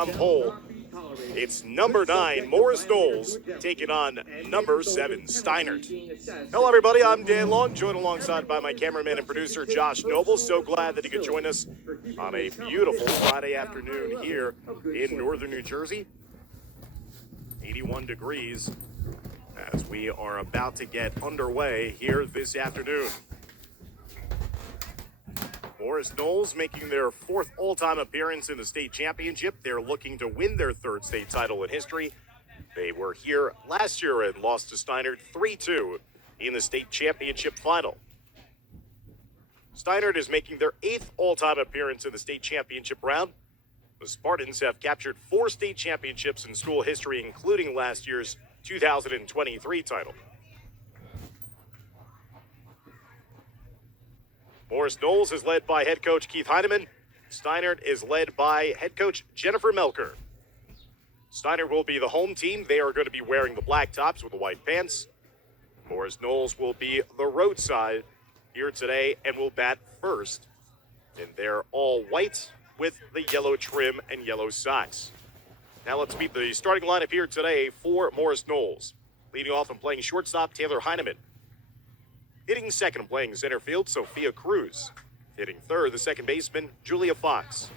Statcast.com poll. It's number 9, Morris Knowles, taking on number 7, Steinert. Hello, everybody. I'm Dan Long, joined alongside by my cameraman and producer, Josh Noble. So glad that he could join us on a beautiful Friday afternoon here in northern New Jersey. 81 degrees as we are about to get underway here this afternoon. Morris Knowles making their 4th all-time appearance in the state championship. They're looking to win their 3rd state title in history. They were here last year and lost to Steinert 3-2 in the state championship final. Steinert is making their 8th all-time appearance in the state championship round. The Spartans have captured 4 state championships in school history, including last year's 2023 title. Morris Knowles is led by head coach Keith Heineman. Steinert is led by head coach Jennifer Melker. Steinert will be the home team. They are going to be wearing the black tops with the white pants. Morris Knowles will be the road side here today and will bat first. And they're all white with the yellow trim and yellow socks. Now let's meet the starting lineup here today for Morris Knowles. Leading off and playing shortstop, Taylor Heineman. Hitting second and playing center field, Sophia Cruz. Hitting third, the second baseman, Julia Fox.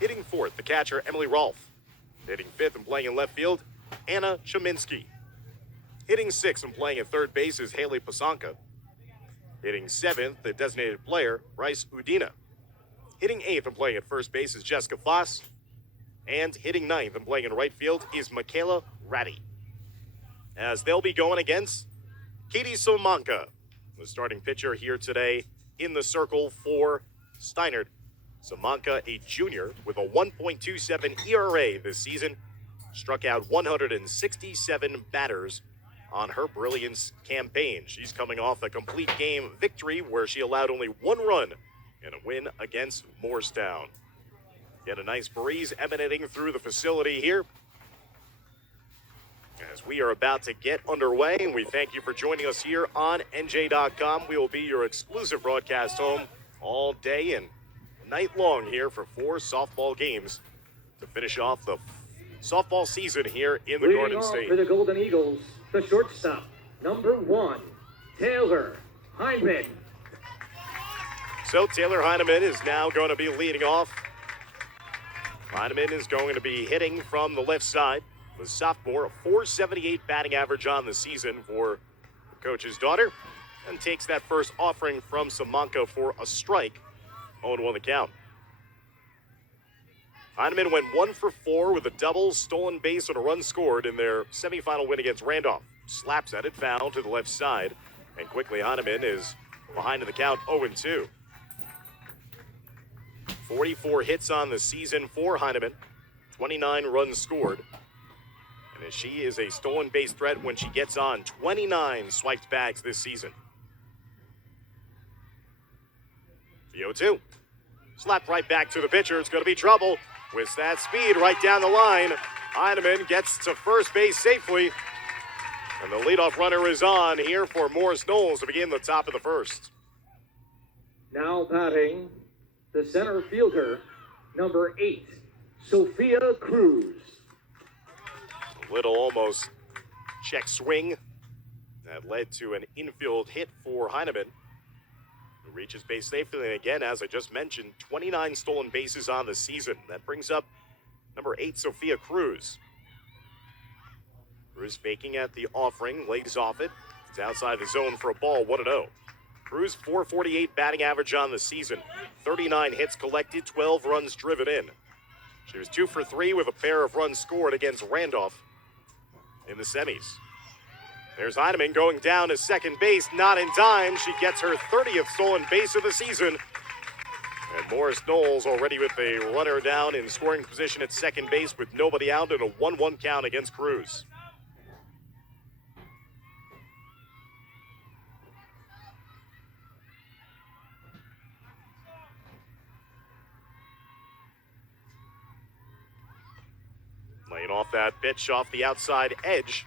Hitting fourth, the catcher, Emily Rolfe. Hitting fifth and playing in left field, Anna Cheminsky. Hitting sixth and playing at third base is Haley Pasanka. Hitting seventh, the designated player, Bryce Udina. Hitting eighth and playing at first base is Jessica Foss. And hitting ninth and playing in right field is Michaela Ratty. As they'll be going against Katie Salamanca, the starting pitcher here today in the circle for Steinert. Salamanca, a junior with a 1.27 ERA this season, struck out 167 batters on her Brilliance campaign. She's coming off a complete game victory where she allowed only 1 run in a win against Morristown. Get a nice breeze emanating through the facility here as we are about to get underway, and we thank you for joining us here on NJ.com. We will be your exclusive broadcast home all day and night long here for 4 softball games to finish off the softball season here in the Garden State. For the Golden Eagles, the shortstop, number 1, Taylor Heineman. So Taylor Heineman is now going to be leading off. Heineman is going to be hitting from the left side. The sophomore, a 478 batting average on the season for the coach's daughter, and takes that first offering from Salamanca for a strike. 0-1 the count. Heineman went 1 for 4 with a double, stolen base, and a run scored in their semifinal win against Randolph. Slaps at it, foul to the left side, and quickly Heineman is behind in the count, 0-2. 44 hits on the season for Heineman, 29 runs scored. And she is a stolen base threat when she gets on, 29 swiped bags this season. The 0-2. Slapped right back to the pitcher. It's going to be trouble with that speed right down the line. Heineman gets to first base safely. And the leadoff runner is on here for Morris Knowles to begin the top of the first. Now batting, the center fielder, number 8, Sophia Cruz. Little almost check swing that led to an infield hit for Heineman, who reaches base safely. And again, as I just mentioned, 29 stolen bases on the season. That brings up number 8, Sophia Cruz. Cruz faking at the offering, lays off it. It's outside the zone for a ball, 1-0. Cruz, 448 batting average on the season. 39 hits collected, 12 runs driven in. She was 2 for 3 with a pair of runs scored against Randolph in the semis. There's Heineman going down to second base, not in time. She gets her 30th stolen base of the season. And Morris Knowles already with a runner down in scoring position at second base with nobody out and a 1-1 count against Cruz. Laying off that pitch off the outside edge.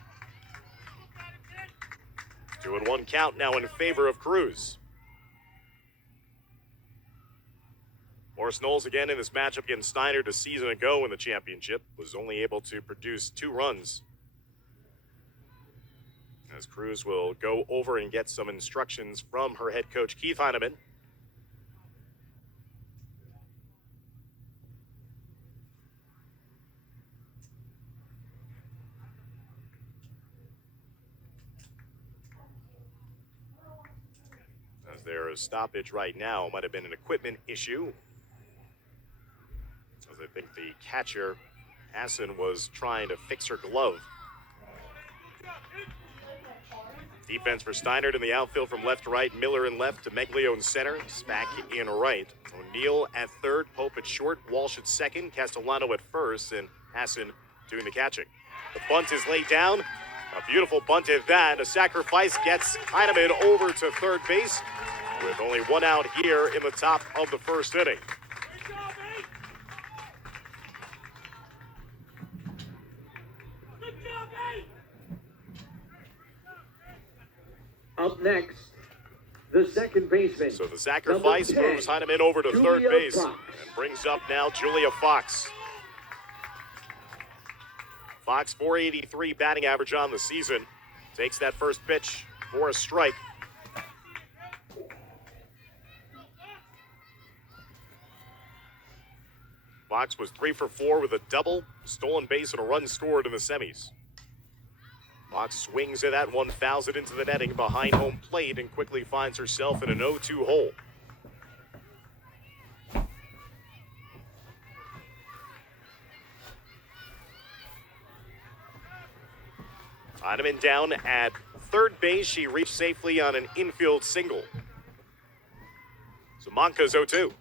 2-1 count now in favor of Cruz. Morris Knowles again in this matchup against Steinert a season ago in the championship was only able to produce 2 runs. As Cruz will go over and get some instructions from her head coach, Keith Heineman. As there is stoppage right now, might have been an equipment issue. As I think the catcher, Hassan, was trying to fix her glove. Defense for Steinert in the outfield from left to right. Miller in left to Meglio in center. Spack in right. O'Neill at third. Pope at short. Walsh at second. Castellano at first. And Hassan doing the catching. The bunt is laid down. A beautiful bunt at that. A sacrifice gets Heineman over to third base with only 1 out here in the top of the first inning. Up next, the second baseman. So the sacrifice moves Heineman over to third base and brings up now Julia Fox. Fox, 483 batting average on the season. Takes that first pitch for a strike. Fox was 3 for 4 with a double, stolen base, and a run scored in the semis. Fox swings at that one, fouls it into the netting behind home plate, and quickly finds herself in an 0-2 hole. Heineman down at third base. She reached safely on an infield single. So Monca's 0-2.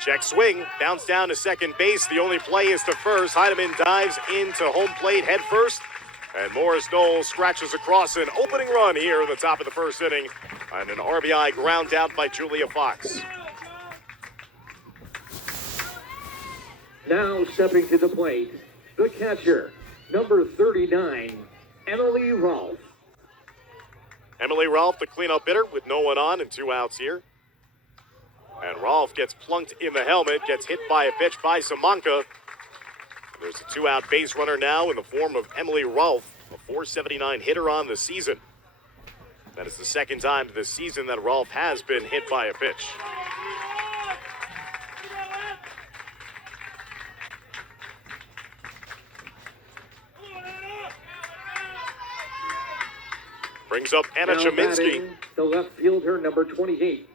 Check swing, bounce down to second base. The only play is to first. Heineman dives into home plate head first. And Morris Knowles scratches across an opening run here in the top of the first inning. And an RBI ground out by Julia Fox. Now stepping to the plate, the catcher, number 39, Emily Rolfe. Emily Rolfe, the cleanup hitter, with no one on and 2 outs here. And Rolfe gets plunked in the helmet, gets hit by a pitch by Simonka. There's a 2-out base runner now in the form of Emily Rolfe, a 479 hitter on the season. That is the second time this season that Rolfe has been hit by a pitch. Brings up Anna Now Cheminsky. batting, the left fielder, number 28,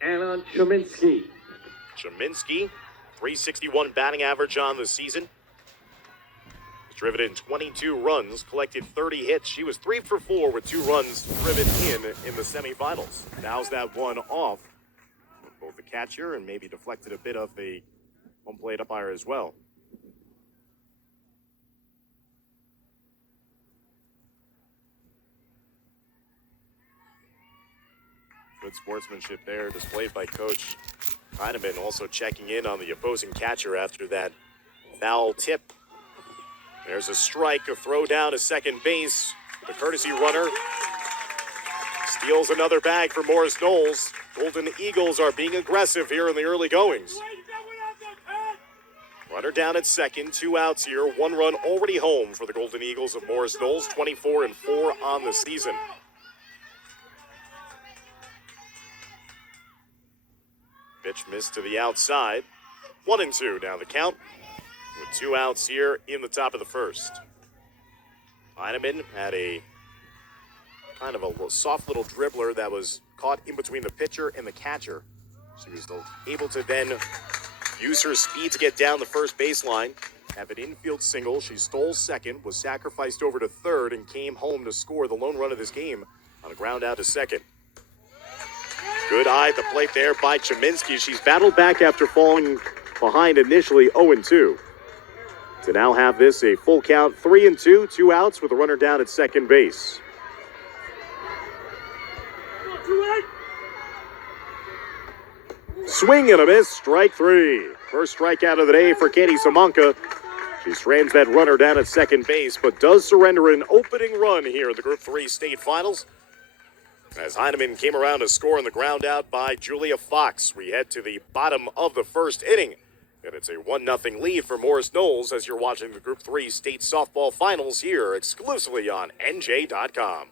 Anna Cheminsky. Cheminsky, 361 batting average on the season. Driven in 22 runs, collected 30 hits. She was 3 for 4 with 2 runs driven in the semifinals. Fouls that one off with both the catcher and maybe deflected a bit of the home plate umpire as well. Good sportsmanship there displayed by Coach Heineman, also checking in on the opposing catcher after that foul tip. There's a strike, a throw down to second base. The courtesy runner steals another bag for Morris Knowles. Golden Eagles are being aggressive here in the early goings. Runner down at second, 2 outs here. 1 run already home for the Golden Eagles of Morris Knowles, 24-4 on the season. Pitch missed to the outside. 1-2 now the count, with 2 outs here in the top of the first. Heineman had a kind of a soft little dribbler that was caught in between the pitcher and the catcher. She was able to then use her speed to get down the first baseline, have an infield single. She stole second, was sacrificed over to third, and came home to score the lone run of this game on a ground out to second. Good eye at the plate there by Cheminsky. She's battled back after falling behind initially 0-2. To now have this a full count, 3-2, 2 outs with a runner down at second base. Swing and a miss, strike 3. First strikeout of the day for Katie Simonka. She strands that runner down at second base, but does surrender an opening run here in the Group 3 state finals. As Heineman came around to score on the ground out by Julia Fox, we head to the bottom of the first inning. And it's a 1-0 lead for Morris Knowles as you're watching the Group 3 State Softball Finals here exclusively on NJ.com.